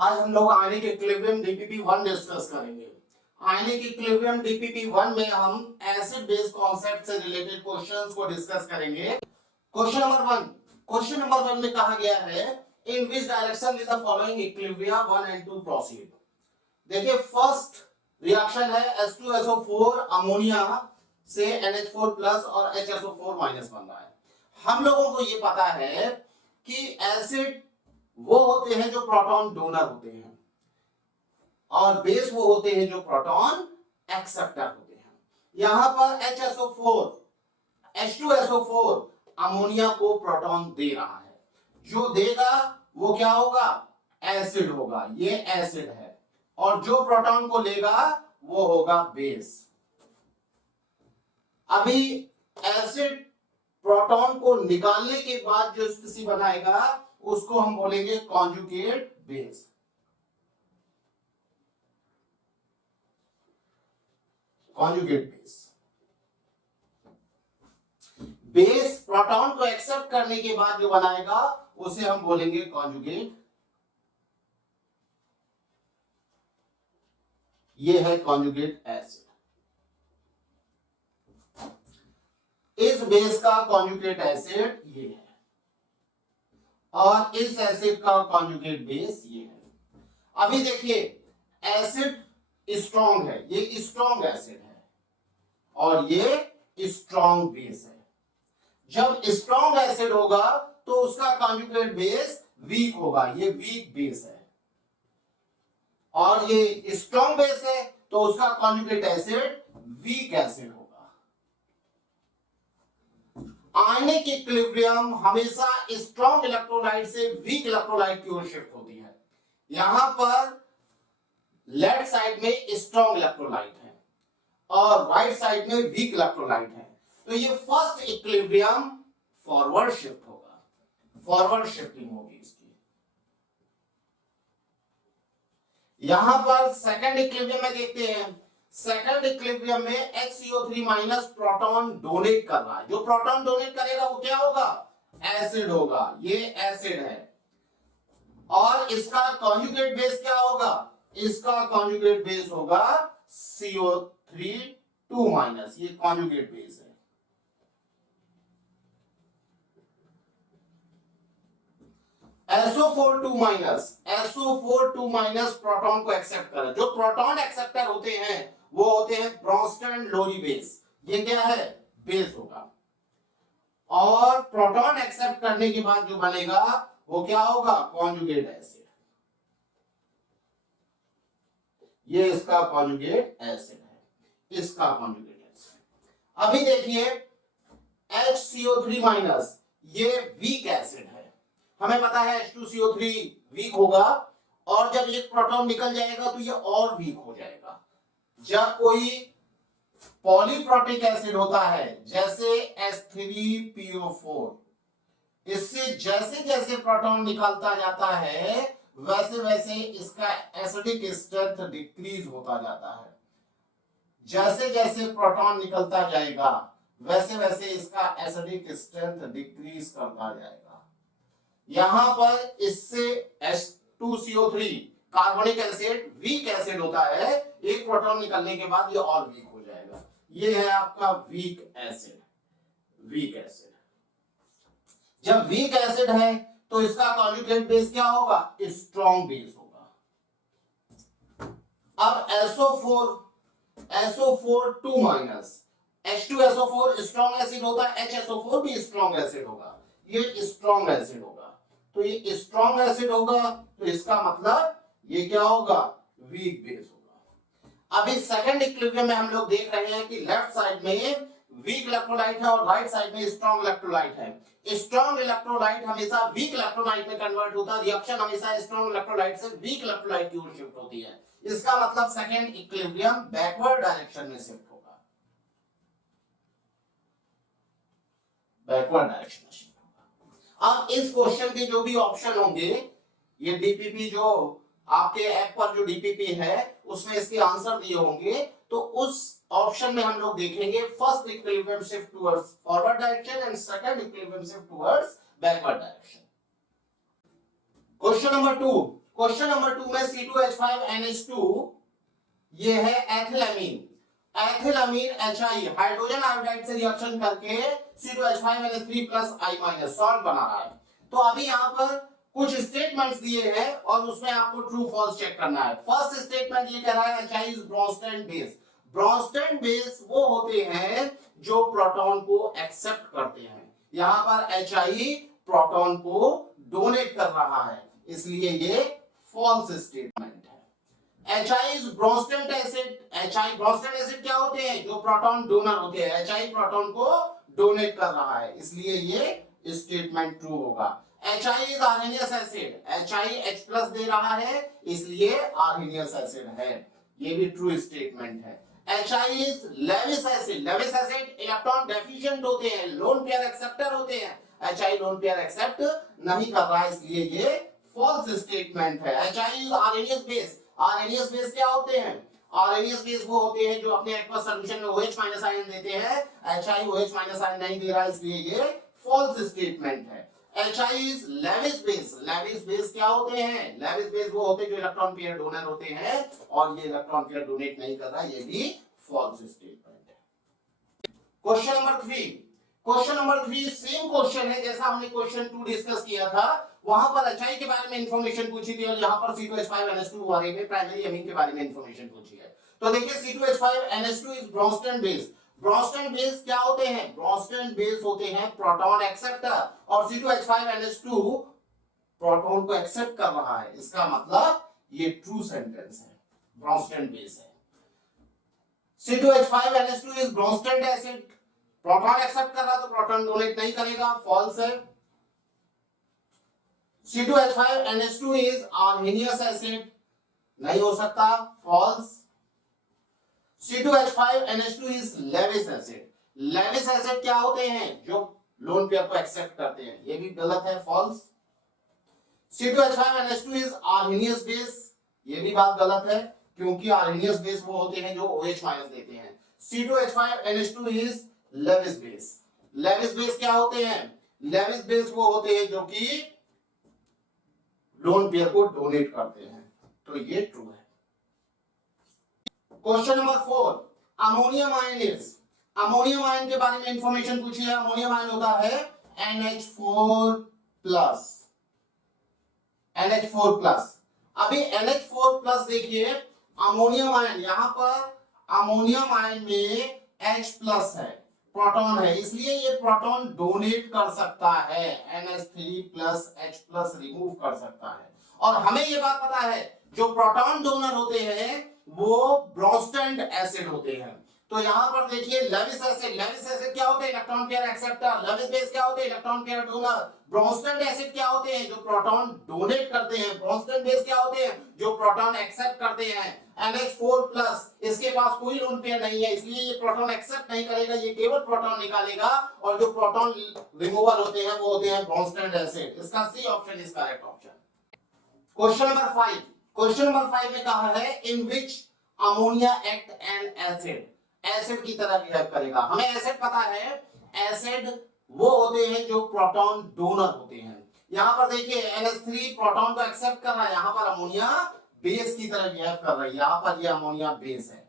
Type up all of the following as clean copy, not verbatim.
आज हम लोग आयनिक इक्विलिब्रियम DPP1 डिस्कस करेंगे। आयनिक इक्विलिब्रियम DPP1 में हम एसिड बेस कॉन्सेप्ट से रिलेटेड क्वेश्चंस को डिस्कस करेंगे। क्वेश्चन नंबर 1 में कहा गया है in which direction with the following equilibria 1 and 2 proceed. देखिए फर्स्ट रिएक्शन है H2SO4 अमोनिया से NH4 प्लस और HSO4 माइनस बन रहा है। हम लोगों को ये पता है कि एसिड वो होते हैं जो प्रोटॉन डोनर होते हैं और बेस वो होते हैं जो प्रोटॉन एक्सेप्टर होते हैं। यहां पर H2SO4 अमोनिया को प्रोटॉन दे रहा है, जो देगा वो क्या होगा, एसिड होगा, ये एसिड है, और जो प्रोटॉन को लेगा वो होगा बेस। अभी एसिड प्रोटॉन को निकालने के बाद जो स्थिति बनाएगा उसको हम बोलेंगे conjugate base. Conjugate base, base proton को एक्सेप्ट करने के बाद जो बनाएगा उसे हम बोलेंगे कॉन्जुगेट। ये है कॉन्जुगेट एसिड। इस बेस का कॉन्जुगेट एसिड ये है और इस एसिड का कॉन्जुगेट बेस ये है। अभी देखिए एसिड स्ट्रॉन्ग है, ये स्ट्रॉन्ग एसिड है और ये स्ट्रॉन्ग बेस है। जब स्ट्रॉन्ग एसिड होगा तो उसका कॉन्जुगेट बेस वीक होगा, ये वीक बेस है, और ये स्ट्रॉन्ग बेस है तो उसका कॉन्जुगेट एसिड वीक एसिड होगा। आयनिक इक्विलिब्रियम हमेशा स्ट्रॉन्ग इलेक्ट्रोलाइट से वीक इलेक्ट्रोलाइट की ओर शिफ्ट होती है। यहां पर लेफ्ट साइड में स्ट्रॉन्ग इलेक्ट्रोलाइट है और राइट साइड में वीक इलेक्ट्रोलाइट है, तो ये फर्स्ट इक्विलिब्रियम फॉरवर्ड शिफ्ट होगा, फॉरवर्ड शिफ्टिंग होगी इसकी। यहां पर सेकंड इक्विलिब्रियम में देखते हैं, सेकंड इक्विलिब्रियम में HCO3 माइनस प्रोटॉन डोनेट कर रहा है। जो प्रोटॉन डोनेट करेगा वो क्या होगा, एसिड होगा, ये एसिड है, और इसका कॉन्जुगेट बेस क्या होगा, इसका कॉन्जुगेट बेस होगा CO3 2 माइनस, ये कॉन्जुगेट बेस है। SO4 2 माइनस प्रोटॉन को एक्सेप्ट करे। जो प्रोटॉन एक्सेप्टर होते हैं वो होते हैं ब्रोंस्टन लोरी बेस, ये क्या है, बेस होगा, और प्रोटॉन एक्सेप्ट करने के बाद जो बनेगा वो क्या होगा, कॉन्जुगेट एसिड। ये इसका कॉन्जुगेट एसिड है, इसका कॉन्जुगेट एसिड। अभी देखिए HCO3 माइनस ये वीक एसिड है, हमें पता है H2CO3 वीक होगा, और जब एक प्रोटॉन निकल जाएगा तो ये और वीक हो जाएगा। जब कोई पॉलीप्रोटिक एसिड होता है जैसे H3PO4, इससे जैसे जैसे प्रोटॉन निकलता जाता है वैसे वैसे इसका एसिडिक स्ट्रेंथ डिक्रीज होता जाता है। जैसे जैसे प्रोटॉन निकलता जाएगा वैसे वैसे इसका एसिडिक स्ट्रेंथ डिक्रीज करता जाएगा। यहां पर इससे H2CO3 carbonic acid weak acid होता है, एक प्रोटॉन निकलने के बाद ये और वीक हो जाएगा। ये है आपका वीक एसिड, वीक एसिड। जब वीक एसिड है तो इसका कॉन्जुगेट बेस क्या होगा, स्ट्रॉन्ग बेस होगा। अब SO4 2 minus, H2SO4 strong acid होता है, HSO4 भी स्ट्रॉन्ग एसिड होगा, ये स्ट्रॉन्ग एसिड होगा, तो ये स्ट्रॉन्ग एसिड होगा, तो इसका मतलब ये क्या होगा, वीक बेस होगा। अभी सेकंड इक्विलिब्रियम में हम लोग देख रहे हैं कि लेफ्ट साइड में वीक इलेक्ट्रोलाइट है और राइट साइड में स्ट्रॉन्ग इलेक्ट्रोलाइट है। स्ट्रॉन्ग इलेक्ट्रोलाइट हमेशा वीक इलेक्ट्रोलाइट में कन्वर्ट होता है, रिएक्शन हमेशा स्ट्रॉन्ग इलेक्ट्रोलाइट से वीक इलेक्ट्रोलाइट की ओर शिफ्ट होती है। इसका मतलब सेकंड इक्विलिब्रियम बैकवर्ड डायरेक्शन में शिफ्ट होगा, बैकवर्ड डायरेक्शन में शिफ्ट होगा। अब इस क्वेश्चन के जो भी ऑप्शन होंगे, ये डीपीपी जो आपके ऐप पर जो डीपीपी है उसमें इसके आंसर दिए होंगे, तो उस ऑप्शन में हम लोग देखेंगे first equilibrium shift towards forward direction and second equilibrium shift towards backward direction. Question number 2 में C2H5NH2 ये है एथिलमीन। एथिलमीन HI हाइड्रोजन आयोडाइड से रिएक्शन करके C2H5NH3 प्लस I- सॉल्ट बना रहा है। तो अभी यहाँ पर कुछ स्टेटमेंट्स दिए हैं और उसमें आपको ट्रू फॉल्स चेक करना है। फर्स्ट स्टेटमेंट ये कह रहा है HI इज ब्रोंस्टेन बेस। ब्रोंस्टेन बेस वो होते हैं जो प्रोटॉन को एक्सेप्ट करते हैं। यहाँ पर HI प्रोटॉन को डोनेट कर रहा है, इसलिए ये फॉल्स स्टेटमेंट है। HI is Bronsted acid. HI Bronsted acid क्या होते हैं? जो प्रोटॉन डोनर होते हैं। HI प्रोटॉन को डोनेट कर रहा है, इसलिए ये स्टेटमेंट ट्रू होगा। HI is Arrhenius acid. HI H+ दे रहा है, इसलिए आर्हेनियस एसिड है, ये भी ट्रू स्टेटमेंट है। HI is Lewis acid. Lewis acid electron deficient होते हैं, लोन पेयर एक्सेप्टर होते हैं। HI लोन पेयर एक्सेप्ट नहीं कर रहा है, इसलिए ये फॉल्स स्टेटमेंट है। HI is Arrhenius base. Arrhenius base क्या होते हैं? आर्हेनियस बेस वो होते हैं जो अपने एक्वस सॉल्यूशन में OH- आयन देते हैं। HI OH- आयन नहीं दे रहा है, इसलिए ये फॉल्स स्टेटमेंट है। HI is Lewis base. Lewis base क्या होते हैं? लेविस बेस वो होते हैं जो इलेक्ट्रॉन पेयर डोनर होते हैं, और ये इलेक्ट्रॉन पेयर डोनेट नहीं कर रहा, ये भी फॉल्स स्टेटमेंट है। Question number 3। Question number 3 same question है जैसा हमने क्वेश्चन 2 डिस्कस किया था। वहां पर HI के बारे में इंफॉर्मेशन पूछी थी और यहाँ पर C2H5NH2 बारे में प्राइमरी अमीन के बारे में इंफॉर्मेशन पूछी है। तो देखिए C2H5NH2 इज ब्रोंस्टेन बेस। ब्रोंस्टेन बेस क्या होते हैं? ब्रोंस्टेन बेस होते हैं प्रोटॉन एक्सेप्टर, और C2H5NH2 प्रोटॉन को एक्सेप्ट कर रहा है, इसका मतलब ये ट्रू सेंटेंस है, ब्रोंस्टेन बेस है। C2H5NH2 is Bronsted acid. Proton accept कर रहा तो प्रोटॉन डोनेट नहीं करेगा, फॉल्स है। C2H5NH2 इज आर्हेनियस एसिड, नहीं हो सकता, false. C2H5NH2 is Lewis acid. Lewis acid क्या होते हैं? जो लोन पेयर को एक्सेप्ट करते हैं, ये भी गलत है, false. C2H5NH2 is Arrhenius base, ये भी बात गलत है, क्योंकि आर्हेनियस बेस वो होते हैं जो OH- देते हैं। C2H5NH2 is Lewis base. Lewis base क्या होते हैं? लेविस बेस वो होते हैं जो कि लोन पेयर को डोनेट करते हैं, तो ये ट्रू है। Question number 4 ammonium ion is. Ammonium ion के बारे में इंफॉर्मेशन पूछी है। अमोनियम आयन होता है NH4+। NH4+। अभी NH4+ देखिए, अमोनियम आयन, यहां पर अमोनियम आयन में H+ है, प्रोटॉन है, इसलिए ये प्रोटॉन डोनेट कर सकता है, NH3+ H+ रिमूव कर सकता है। और हमें ये बात पता है जो प्रोटॉन डोनर होते हैं वो ब्रोंस्टेन एसिड होते हैं। तो यहां पर देखिए लेविस एसिड। लेविस एसिड क्या होते हैं? Electron pair acceptor. Lewis base क्या होते हैं? Electron pair donor. Bronsted acid क्या होते हैं? जो प्रोटॉन डोनेट करते हैं। ब्रोंस्टेन बेस क्या होते हैं? जो प्रोटॉन एक्सेप्ट करते हैं। NH4+, इसके पास कोई लोन पेयर नहीं है, इसलिए ये प्रोटॉन एक्सेप्ट नहीं करेगा, ये केवल प्रोटॉन निकालेगा, और जो प्रोटॉन रिमूवल होते हैं वो होते हैं ब्रोंस्टेन एसिड। इसका C option is correct option. Question number 5। Question number 5 में कहा है in which ammonia act an acid. Acid की तरह बिहेव करेगा। हमें एसिड पता है, एसिड वो होते हैं जो प्रोटॉन डोनर होते हैं। यहां पर देखिए NH3 प्रोटॉन को एक्सेप्ट कर रहा है, यहां पर अमोनिया बेस की तरह बिहेव कर रहा है, यहां पर ये अमोनिया बेस है।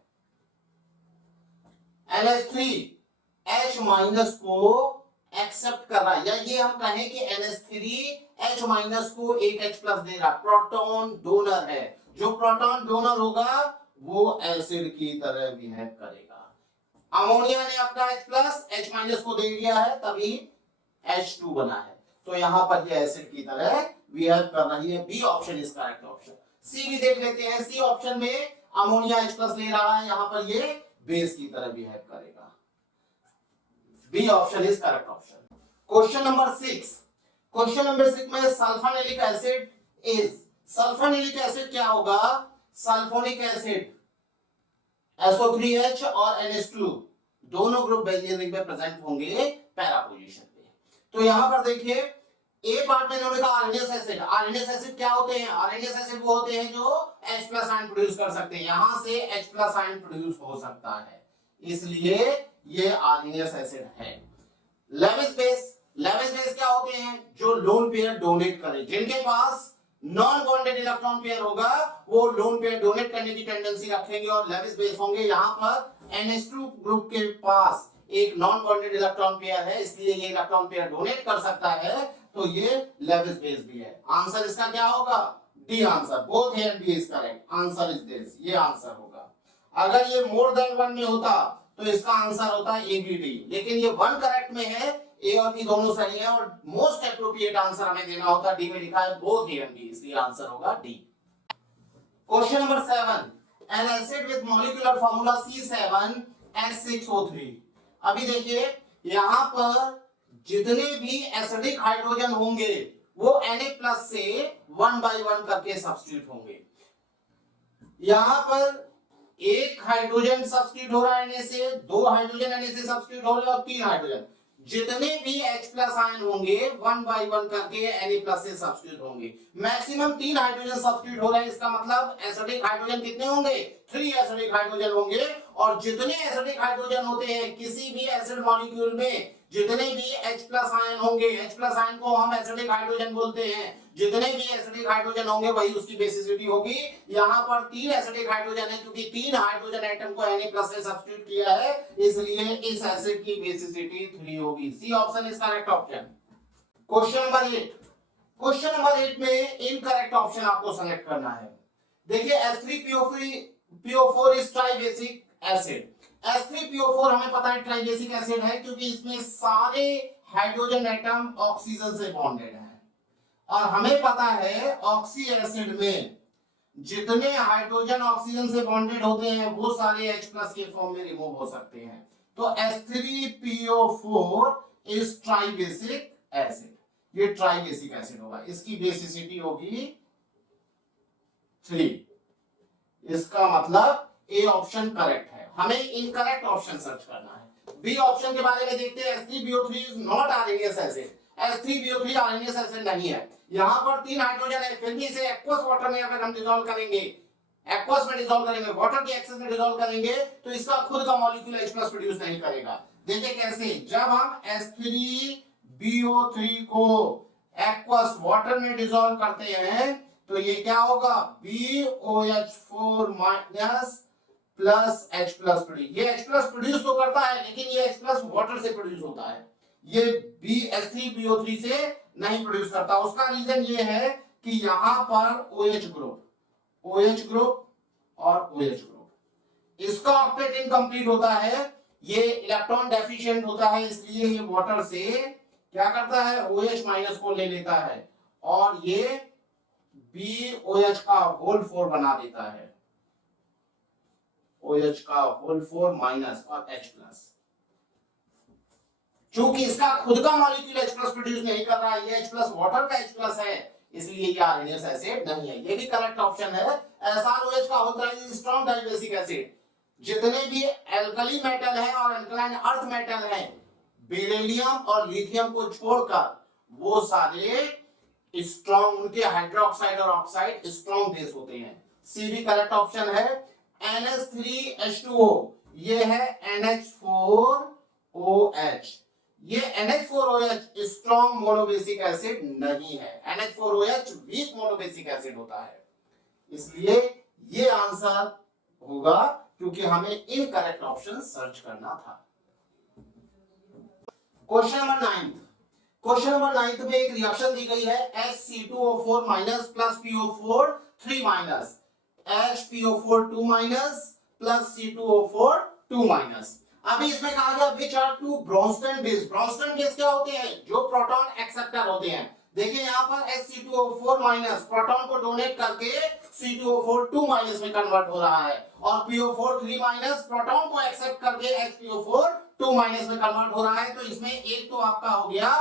NH3 H- को एक्सेप्ट कर रहा है, या ये हम कहें कि NH3 H- को एक H+ दे रहा, प्रोटॉन डोनर है। जो प्रोटॉन डोनर होगा वो एसिड की तरह बिहेव करेगा। अमोनिया ने अपना H+ को दे दिया है, तभी H2 बना है, तो यहां पर ये एसिड की तरह बिहेव कर रही है। B option is correct option. C भी देख लेते हैं। सी ऑप्शन में अमोनिया H+ ले रहा है, यहां पर ये बेस की तरह बिहेव करेगा। B option is correct option. Question number 6। Question number 6 में sulphonic acid is. Sulphonic acid क्या होगा? सल्फोनिक एसिड SO3H और NH2 दोनों ग्रुप बेंजीन रिंग में प्रेजेंट होंगे पैरा पोजीशन पे। तो यहां पर देखिए ए पार्ट में इन्होंने कहा आर्हेनियस एसिड। आर्हेनियस एसिड क्या होते हैं? आर्हेनियस एसिड वो होते हैं जो H+ आयन प्रोड्यूस कर सकते हैं, यहां से H+ आयन प्रोड्यूस हो सकता है, इसलिए ये आर्हेनियस एसिड है। Lewis base. लेविस बेस क्या होते हैं? जो लोन पेयर डोनेट करें, जिनके पास नॉन बॉन्डेड इलेक्ट्रॉन पेयर होगा वो लोन पेयर डोनेट करने की टेंडेंसी रखेंगे और लेविस बेस होंगे। यहां पर NH2 ग्रुप के पास एक नॉन बॉन्डेड इलेक्ट्रॉन पेयर है, इसलिए ये इलेक्ट्रॉन पेयर डोनेट कर सकता है, तो ये लेविस बेस भी है। आंसर इसका क्या होगा? D answer. Both A and B is correct. Answer is this, ये आंसर होगा। अगर ये मोर देन 1 में होता तो इसका आंसर होता ए बी डी, लेकिन ये 1 करेक्ट में है, ए और बी दोनों सही है और मोस्ट एप्रोप्रिएट आंसर हमें देना होता। डी में लिखा है बोथ ए एंड बी, इसलिए आंसर होगा D. Question number 7, N acid with molecular formula C7H6O3। अभी देखिए यहां पर जितने भी एसिडिक हाइड्रोजन होंगे वो Na+ से 1 by 1 करके सब्स्टिट्यूट होंगे। यहां पर एक हाइड्रोजन सब्स्टिट्यूट हो रहा है Na से, 2 हाइड्रोजन Na से सब्स्टिट्यूट हो रहे हैं और 3 हाइड्रोजन। जितने भी H+ आयन होंगे 1 by 1 करके Na+ से सब्स्टिट्यूट होंगे। मैक्सिमम 3 हाइड्रोजन सब्स्टिट्यूट हो रहे हैं, इसका मतलब एसिडिक हाइड्रोजन कितने होंगे? 3 एसिडिक हाइड्रोजन होंगे। और जितने एसिडिक हाइड्रोजन होते हैं किसी भी एसिड मॉलिक्यूल में, जितने भी H+ आयन होंगे, H+ आयन को हम एसिडिक हाइड्रोजन बोलते हैं, जितने भी एसिडिक हाइड्रोजन होंगे वही उसकी बेसिसिटी होगी। यहां पर 3 एसिडिक हाइड्रोजन है, क्योंकि 3 हाइड्रोजन एटम को Na+ से सब्स्टिट्यूट किया है, इसलिए इस एसिड की बेसिसिटी 3 होगी। C option is correct option. Question number 8, question number 8 में इनकरेक्ट ऑप्शन आपको सेलेक्ट करना है। देखिए H3PO4 is tribasic acid. H3PO4 हमें पता है ट्राइबेसिक एसिड है, क्योंकि इसमें सारे हाइड्रोजन एटम ऑक्सीजन से बॉन्डेड हैं। और हमें पता है ऑक्सी एसिड में जितने हाइड्रोजन ऑक्सीजन से बॉन्डेड होते हैं वो सारे H+ के फॉर्म में रिमूव हो सकते हैं। तो H3PO4 इज ट्राइबेसिक एसिड, ये ट्राइबेसिक एसिड होगा, इसकी बेसिसिटी होगी 3। इसका मतलब ए ऑप्शन करेक्ट है। हमें इनकरेक्ट ऑप्शन सर्च करना है। बी ऑप्शन के बारे में देखते हैं। H3PO3 is not RNS acid. H3PO3 RNS acid नहीं है। यहां पर 3 हाइड्रोजन है, फिर भी इसे एक्वस वाटर में अगर हम डिसॉल्व करेंगे, एक्वस में डिसॉल्व करेंगे, वाटर के एक्सेस में डिसॉल्व करेंगे, तो इसका खुद का मॉलिक्यूल H+ प्रोड्यूस नहीं करेगा। देखिए कैसे, जब हम H3BO3 को एक्वस वाटर में डिसॉल्व करते हैं तो ये क्या होगा? BOH4- plus H+ produce. ये H+ प्रोड्यूस तो करता है, लेकिन ये H+ वाटर से प्रोड्यूस होता है, ये H3BO3 से नहीं प्रोड्यूस करता। उसका रीजन ये है कि यहां पर OH ग्रुप और OH ग्रुप, इसका ऑक्टेट इनकम्प्लीट होता है, ये इलेक्ट्रॉन डेफिशिएंट होता है, इसलिए ये वाटर से क्या करता है? OH- को ले लेता है और ये BOH का होल 4 बना देता है, OH का होल 4 माइनस और H+। चूंकि इसका खुद का मॉलिक्यूल H+ प्रोड्यूस नहीं कर रहा है, ये H+ वाटर का H+ है, इसलिए ये आरएनएस एसिड नहीं है। ये भी करेक्ट ऑप्शन है। SROH का होता है स्ट्रॉन्ग डाइबेसिक एसिड। जितने भी एल्कली मेटल है और एल्कलाइन अर्थ मेटल है, बेरिलियम और लिथियम को छोड़कर वो सारे स्ट्रॉन्ग, उनके हाइड्रोक्साइड और ऑक्साइड स्ट्रॉन्ग बेस होते हैं। सी भी करेक्ट ऑप्शन है। NH3H2O ये है NH4OH। ये NH4OH स्ट्रॉन्ग मोनोबेसिक एसिड नहीं है, NH4OH वीक मोनोबेसिक एसिड होता है, इसलिए ये आंसर होगा, क्योंकि हमें इनकरेक्ट ऑप्शन सर्च करना था। क्वेश्चन नंबर 9, क्वेश्चन नंबर 9 में एक रिएक्शन दी गई है HC2O4- plus PO4 3- HPO4 2- plus C2O4 2-। अभी इसमें कहा गया which are two Bronsted base. Bronsted base क्या होते हैं? जो प्रोटॉन एक्सेप्टर होते हैं। देखिए यहाँ पर HC2O4- प्रोटॉन को डोनेट करके C2O4 2- में कन्वर्ट हो रहा है, और PO4 3- प्रोटॉन को एक्सेप्ट करके HPO4 2- में कन्वर्ट हो रहा है। तो इसमें एक तो आपका हो गया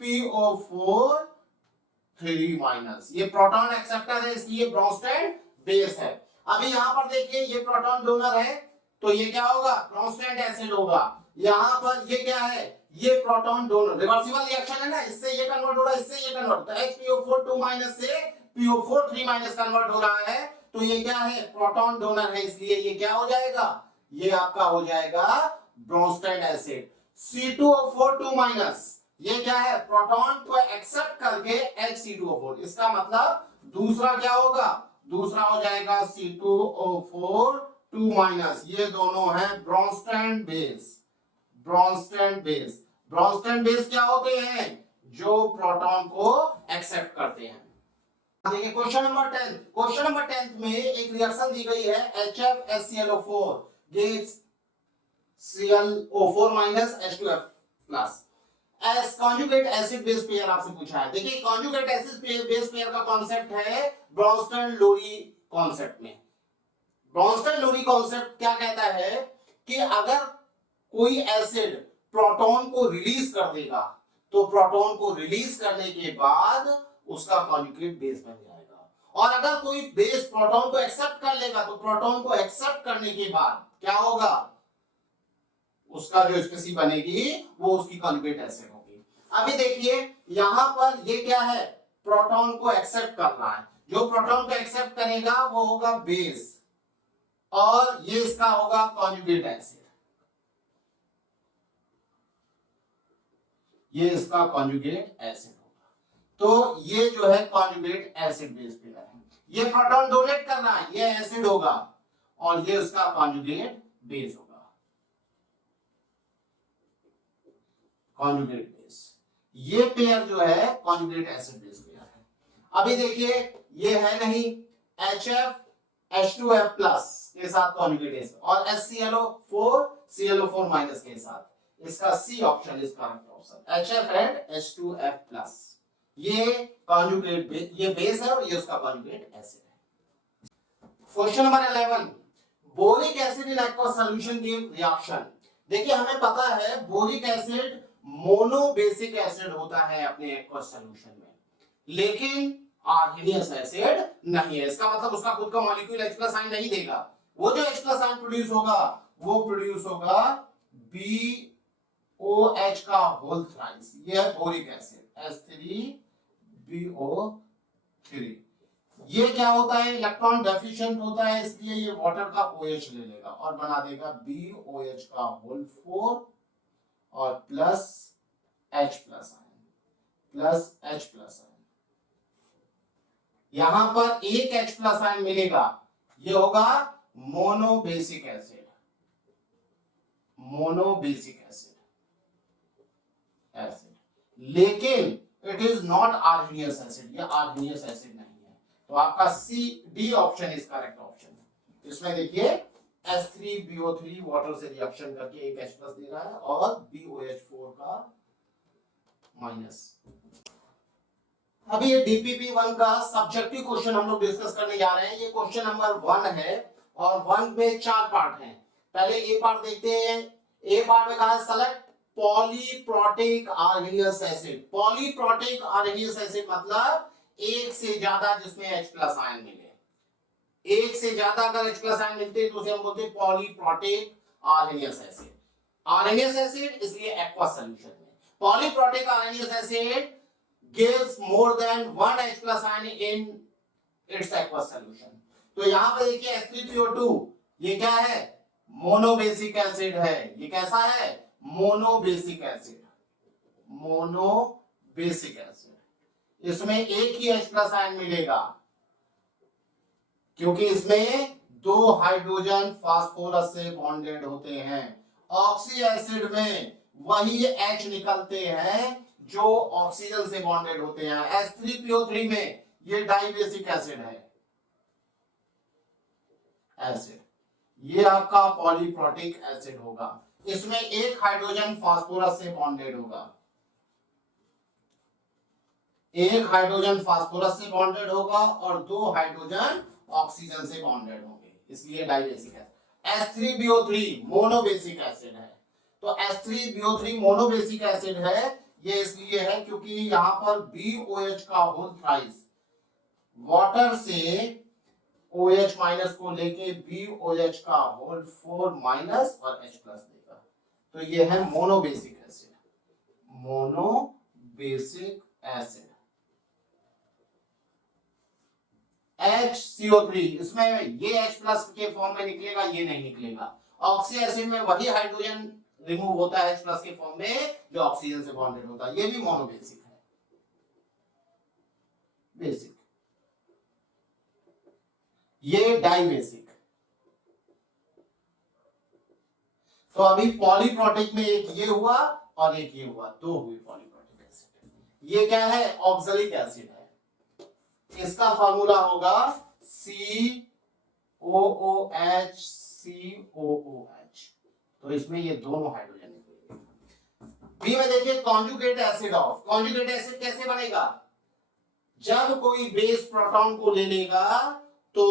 PO4 3-, ये प्रोटॉन एक्सेप्टर है, इसलिए ब्रोंस्टन बेस है। अभी यहाँ पर देखिए ये प्रोटॉन डोनर है, तो ये क्या होगा? ब्रोंस्टेड एसिड होगा। यहां पर ये क्या है? ये प्रोटॉन डोनर, रिवर्सिबल रिएक्शन है ना, इससे ये कन्वर्ट हो रहा है, इससे ये कन्वर्ट, तो HPO4 2- से PO4 3- कन्वर्ट हो रहा है, तो ये क्या है? प्रोटॉन डोनर है, इसलिए ये क्या हो जाएगा? ये आपका हो जाएगा ब्रोंस्टेड एसिड। C2O4 2- ये क्या है? प्रोटॉन को एक्सेप्ट करके H2O4, इसका मतलब दूसरा क्या होगा, दूसरा हो जाएगा C2O4 2 माइनस, ये दोनों है ब्रोंस्टेन बेस। ब्रोंस्टेन बेस, ब्रोंस्टेन बेस क्या होते हैं, जो प्रोटॉन को एक्सेप्ट करते हैं। देखिए क्वेश्चन नंबर 10, क्वेश्चन नंबर 10 में एक रिएक्शन दी गई है HFSClO4 gives ClO4 minus H2F plus S conjugate acid base pair आपसे पूछा है। देखिए कॉन्जुगेट एसिड बेस पेयर का कॉन्सेप्ट है ब्रोंस्टन लोरी कॉन्सेप्ट में। ब्रोंस्टन लोरी कॉन्सेप्ट क्या कहता है कि अगर कोई एसिड प्रोटॉन को रिलीज कर देगा तो प्रोटॉन को रिलीज करने के बाद उसका कॉन्जुगेट बेस बन जाएगा, और अगर कोई बेस प्रोटॉन को एक्सेप्ट कर लेगा तो प्रोटॉन को एक्सेप्ट करने के बाद क्या होगा, उसका जो स्पीशीज बनेगी वो उसकी कॉन्जुगेट एसिड होगी। अभी देखिए यहां पर ये क्या है, प्रोटॉन को एक्सेप्ट कर रहा है, जो प्रोटॉन को एक्सेप्ट करेगा वो होगा बेस, और ये इसका होगा कॉन्जुगेट एसिड, ये इसका कॉन्जुगेट एसिड होगा। तो ये जो है कॉन्जुगेट एसिड बेस पेयर है, ये प्रोटॉन डोनेट कर रहा है, ये एसिड होगा और ये उसका कॉन्जुगेट बेस होगा, कॉन्जुगेट बेस। ये पेयर जो है कॉन्जुगेट एसिड बेस पेयर है। अभी देखिए ये है नहीं HF H2F+ के साथ कॉन्जुगेट एसिड और ClO4 माइनस के साथ, इसका C option is correct option, HF and H2F+। ये कॉन्जुगेट ये बेस है और ये उसका कॉन्जुगेट एसिड है। Question number 11, boric acid in aqueous solution give reaction. देखिए हमें पता है बोरिक एसिड मोनोबेसिक एसिड होता है अपने एक्वस सॉल्यूशन में, लेकिन आर्सेनियस एसिड नहीं है। इसका मतलब उसका खुद का मॉलिक्यूल H+ आयन नहीं देगा, वो जो H+ आयन प्रोड्यूस होगा वो प्रोड्यूस होगा BOH का होल थ्राइस, ये है बोरिक एसिड H3BO3। ये क्या होता है, इलेक्ट्रॉन डेफिशिएंट होता है, इसलिए ये वाटर का OH ले लेगा और बना देगा BOH का होल 4 और plus H+ ion, plus H+ ion. यहां पर एक H+ आयन मिलेगा, ये होगा मोनोबेसिक एसिड, मोनोबेसिक एसिड लेकिन इट इज नॉट आर्सेनियस एसिड, ये आर्सेनियस एसिड नहीं है। तो आपका D option is correct option. इसमें देखिए H3BO3 वाटर से रिएक्शन करके एक H+ दे रहा है और BOH4 का माइनस। अभी ये DPP1 का सब्जेक्टिव क्वेश्चन हम लोग डिस्कस करने जा रहे हैं। ये क्वेश्चन नंबर 1 है और 1 में 4 पार्ट हैं। पहले ए पार्ट देखते हैं। ए पार्ट में कहा है select polyprotic arsenious acid. Polyprotic arsenious acid मतलब एक से ज्यादा जिसमें H+ आयन मिले। एक से ज्यादा अगर H+ आयन मिलते हैं तो उसे हम बोलते हैं polyprotic arsenious acid. Arsenious acid इसलिए एक्वस सॉल्यूशन में। Polyprotic arsenious acid gives more than one H+ ion in its aqueous solution। तो यहां पर देखिए H3PO2 ये क्या है, मोनोबेसिक एसिड है। ये कैसा है, मोनोबेसिक एसिड, मोनोबेसिक एसिड। इसमें एक ही H+ आयन मिलेगा क्योंकि इसमें 2 हाइड्रोजन फास्फोरस से बॉन्डेड होते हैं। ऑक्सी एसिड में वही H निकलते हैं जो ऑक्सीजन से बॉन्डेड होते हैं। H3PO3 में ये डाइबेसिक एसिड है, एसिड। ये आपका पॉलीप्रोटिक एसिड होगा। इसमें एक हाइड्रोजन फास्फोरस से बॉन्डेड होगा, एक हाइड्रोजन फास्फोरस से बॉन्डेड होगा और 2 हाइड्रोजन ऑक्सीजन से बॉन्डेड होंगे, इसलिए dibasic acid. H3BO3 monobasic acid है। तो H3BO3 मोनोबेसिक एसिड है, ये इसलिए है क्योंकि यहां पर BOH का होल थ्राइस वाटर से OH माइनस को लेके BOH का होल 4 माइनस और H+ देगा। तो ये है monobasic acid, monobasic acid. HCO3 इसमें ये H+ के फॉर्म में निकलेगा, ये नहीं निकलेगा। ऑक्सी एसिड में वही हाइड्रोजन रिमूव होता है H+ के फॉर्म में जो ऑक्सीजन से बॉन्डेड होता है। ये भी मोनोबेसिक है, बेसिक। ये डाइबेसिक। तो अभी पॉलीप्रोटिक में एक ये हुआ और एक ये हुआ, दो हुई पॉलीप्रोटिक एसिड। ये क्या है? ऑक्सैलिक एसिड है। इसका फॉर्मूला होगा COOH COOH। तो इसमें ये दोनों हाइड्रोजन निकलेंगे। बी में देखिए conjugate acid of. Conjugate acid कैसे बनेगा? जब कोई बेस प्रोटॉन को ले लेगा तो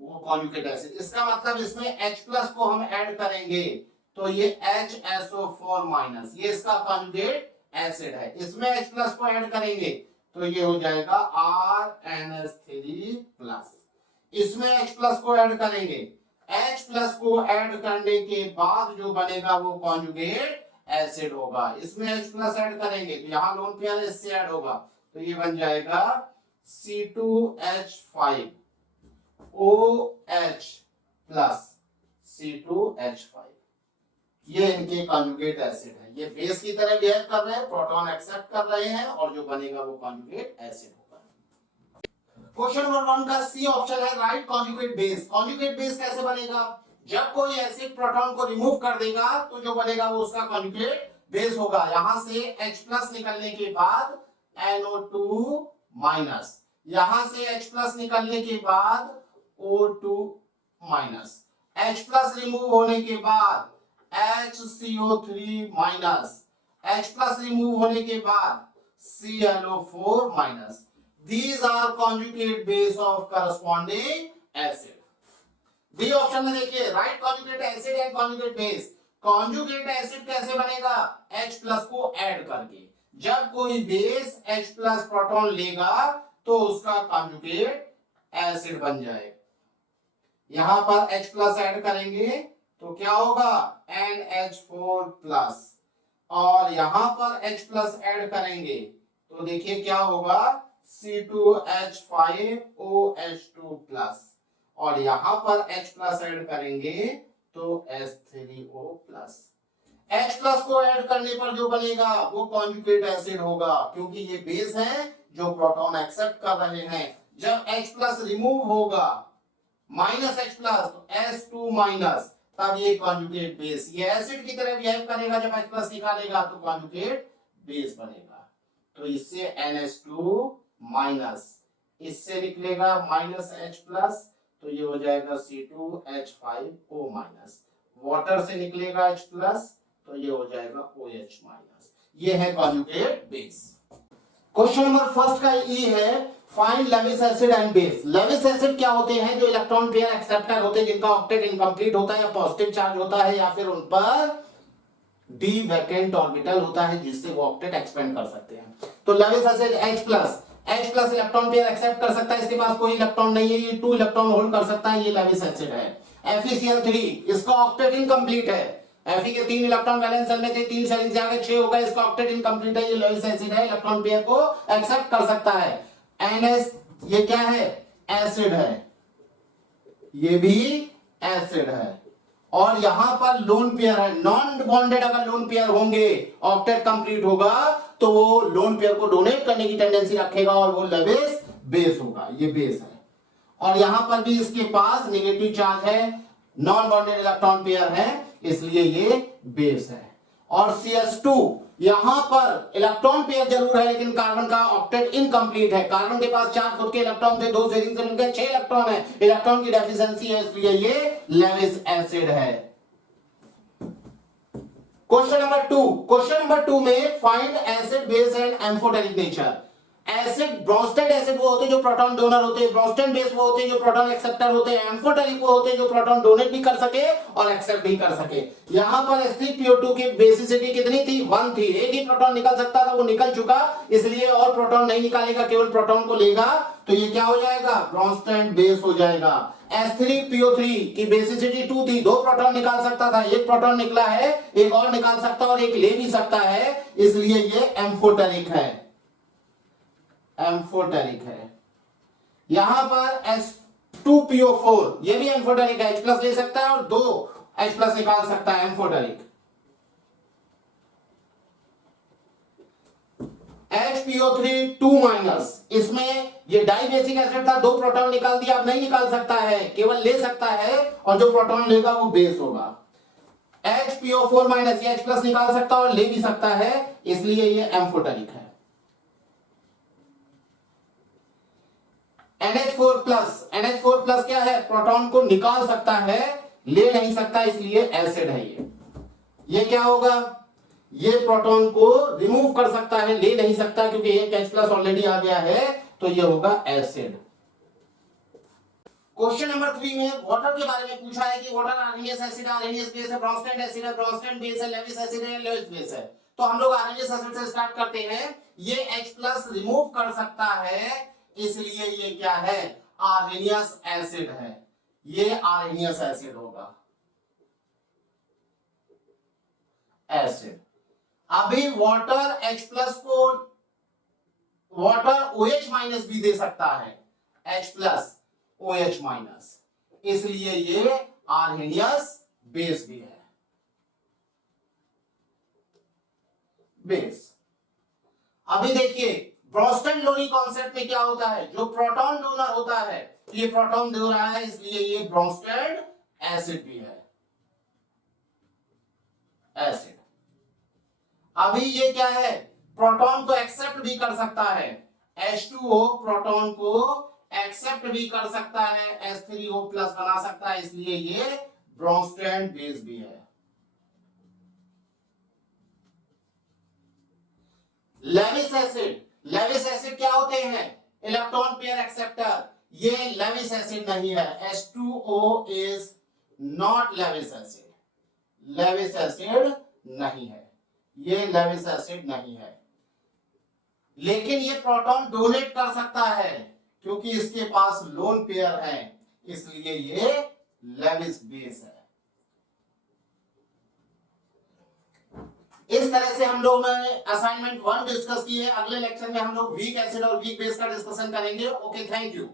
वो कॉन्जुगेट एसिड। इसका मतलब इसमें H+ को हम ऐड करेंगे तो ये HSO4 माइनस, ये इसका कॉन्जुगेट एसिड है। इसमें H+ को ऐड करेंगे तो ये हो जाएगा RNS3+। इसमें H+ को ऐड करेंगे, H+ को ऐड करने के बाद जो बनेगा वो कॉन्जुगेट एसिड होगा। इसमें H+ ऐड करेंगे तो यहां लोन पेयर इससे ऐड होगा तो ये बन जाएगा C2H5OH प्लस C2H5। ये इनके कॉन्जुगेट एसिड है। ये बेस की तरह बिहेव कर रहे हैं, प्रोटॉन एक्सेप्ट कर रहे हैं और जो बनेगा वो कॉन्जुगेट एसिड होगा। क्वेश्चन नंबर 1 का सी ऑप्शन है right conjugate base. Conjugate base कैसे बनेगा? जब कोई एसिड प्रोटॉन को रिमूव कर देगा तो जो बनेगा वो उसका कॉन्जुगेट बेस होगा। यहां से H+ निकलने के बाद NO2 माइनस, यहां से H+ निकलने के बाद O2 माइनस, H+ रिमूव होने के बाद HCO3 माइनस, H+ रिमूव होने के बाद ClO4 minus. These are conjugate base of corresponding acid. B option में देखिए right conjugate acid and conjugate base. Conjugate acid कैसे बनेगा? H+ को ऐड करके। जब कोई बेस H+ प्रोटॉन लेगा तो उसका कॉन्जुगेट एसिड बन जाएगा। यहां पर H+ ऐड करेंगे तो क्या होगा? NH4+। और यहां पर H+ ऐड करेंगे तो देखिए क्या होगा? C2H5OH2+। और यहां पर H+ ऐड करेंगे तो H3O+। H+ को ऐड करने पर जो बनेगा वो कॉन्जुगेट एसिड होगा, क्योंकि ये बेस है जो प्रोटॉन एक्सेप्ट कर रहे हैं। जब H+ रिमूव होगा माइनस H+ तो S2 माइनस, तब ये कॉन्जुगेट बेस, ये एसिड की तरह बिहेव करेगा। जब H+ निकालेगा तो कॉन्जुगेट बेस बनेगा। तो इससे NH2 माइनस, इससे निकलेगा माइनस H+, तो ये हो जाएगा C2H5O माइनस। वाटर से निकलेगा H+, तो ये हो जाएगा OH माइनस। ये है conjugate base. Question number first का ई है find Lewis acid and base. Levi's acid क्या होते हैं? जो इलेक्ट्रॉन पेयर एक्सेप्टर होते हैं, जिनका ऑक्टेट इनकम्प्लीट होता है या पॉजिटिव चार्ज होता है या फिर उन पर डी वैकेंट ऑर्बिटल होता है जिससे वो ऑक्टेट एक्सपेंड कर सकते हैं। तो Lewis acid H+ electron pair accept कर सकता है, इसके पास कोई इलेक्ट्रॉन नहीं है, ये 2 इलेक्ट्रॉन होल्ड कर सकता है, ये लेविस एसिड है। FeCl3 इसका ऑक्टेट इनकम्प्लीट है। Fe के 3 इलेक्ट्रॉन वैलेंस शेल में थे, 3 शेल से आगे 6 हो गए, इसका ऑक्टेट इनकम्प्लीट है, ये लेविस एसिड है, इलेक्ट्रॉन पेयर को एक्सेप्ट कर सकता है। NS ये क्या है? एसिड है, ये भी एसिड है। और यहां पर लोन पेयर है, नॉन बॉन्डेड अगर लोन पेयर होंगे, ऑक्टेट कंप्लीट होगा तो वो लोन पेयर को डोनेट करने की टेंडेंसी रखेगा और वो लेविस बेस होगा, ये बेस है। और यहां पर भी इसके पास नेगेटिव चार्ज है, नॉन बॉन्डेड इलेक्ट्रॉन पेयर है, इसलिए ये बेस है। और CS2 यहां पर इलेक्ट्रॉन पेयर जरूर है लेकिन कार्बन का ऑक्टेट इनकम्प्लीट है। कार्बन के पास 4 खुद के इलेक्ट्रॉन थे, 2 शेयरिंग से मिलकर 6 इलेक्ट्रॉन है, इलेक्ट्रॉन की डेफिशिएंसी है, इसलिए ये लेविस एसिड है। क्वेश्चन नंबर 2 में find acid base and amphoteric nature. Acid Bronsted acid वो होते हैं जो प्रोटॉन डोनर होते हैं, ब्रोंस्टेड बेस वो होते हैं जो प्रोटॉन एक्सेप्टर होते हैं, एम्फोटेरिक वो होते हैं जो प्रोटॉन डोनेट भी कर सके और एक्सेप्ट भी कर सके। यहां पर H3PO2 की बेसिसिटी कितनी थी? 1 थी। एक ही प्रोटॉन निकल सकता था, वो निकल चुका, इसलिए और प्रोटॉन नहीं निकालेगा, केवल प्रोटॉन को लेगा, तो ये क्या हो जाएगा? ब्रोंस्टेड बेस हो जाएगा। H3PO3 की बेसिसिटी 2 थी, 2 प्रोटॉन निकाल सकता था, एक प्रोटॉन निकला है, एक और निकाल सकता और एक ले भी सकता है, इसलिए ये एम्फोटेरिक है, एम्फोटेरिक है। यहां पर H2PO4 ये भी एम्फोटेरिक है, H+ ले सकता है और 2 H+ निकाल सकता है, एम्फोटेरिक। HPO3 2 माइनस, इसमें ये डाई बेसिक एसिड था, 2 प्रोटॉन निकाल दिया, अब नहीं निकाल सकता है, केवल ले सकता है और जो प्रोटॉन लेगा वो बेस होगा। HPO4 माइनस, ये H प्लस निकाल सकता है और ले भी सकता है, इसलिए ये एम्फोटेरिक है। NH4 प्लस, NH4 प्लस क्या है, प्रोटॉन को निकाल सकता है, ले नहीं सकता, इसलिए एसिड है ये क्या होगा, ये प्रोटॉन को रिमूव कर सकता है, ले नहीं सकता क्योंकि एक H प्लस ऑलरेडी आ गया है, तो ये होगा एसिड। क्वेश्चन नंबर 3 में वाटर के बारे में पूछा है कि वाटर आर्सेनियस एसिड, आर्सेनियस बेस है, ब्रोंस्टेड एसिड है, ब्रोंस्टेड बेस है, लेविस एसिड है, लेविस बेस है। तो हम लोग आर्सेनियस एसिड से स्टार्ट करते हैं। ये H प्लस रिमूव कर सकता है, इसलिए ये क्या है, आर्सेनियस एसिड है, ये आर्सेनियस एसिड होगा, एसिड। अभी वाटर H प्लस को वाटर OH माइनस भी दे सकता है, H प्लस OH माइनस, इसलिए ये आर्सेनियस बेस भी है, बेस। अभी देखिए ब्रोंस्टेड लोनी कॉन्सेप्ट में क्या होता है, जो प्रोटॉन डोनर होता है, ये प्रोटॉन दे रहा है, इसलिए ये ब्रोंस्टेड एसिड भी है, एसिड। अभी ये क्या है, प्रोटॉन को एक्सेप्ट भी कर सकता है, H2O प्रोटॉन को एक्सेप्ट भी कर सकता है, H3O प्लस बना सकता है, इसलिए ये ब्रोंस्टेड बेस भी है। लेविस एसिड, लेविस एसिड क्या होते हैं, इलेक्ट्रॉन पेयर एक्सेप्टर, ये लेविस एसिड नहीं है, H2O is not Levi's acid, Lewis acid नहीं है, ये लेविस एसिड नहीं है, लेकिन ये प्रोटॉन डोनेट कर सकता है क्योंकि इसके पास लोन पेयर है, इसलिए ये लेविस बेस है। इस तरह से हम लोग असाइनमेंट 1 डिस्कस किए। अगले लेक्चर में हम लोग वीक एसिड और वीक बेस का डिस्कशन करेंगे। Okay, thank you.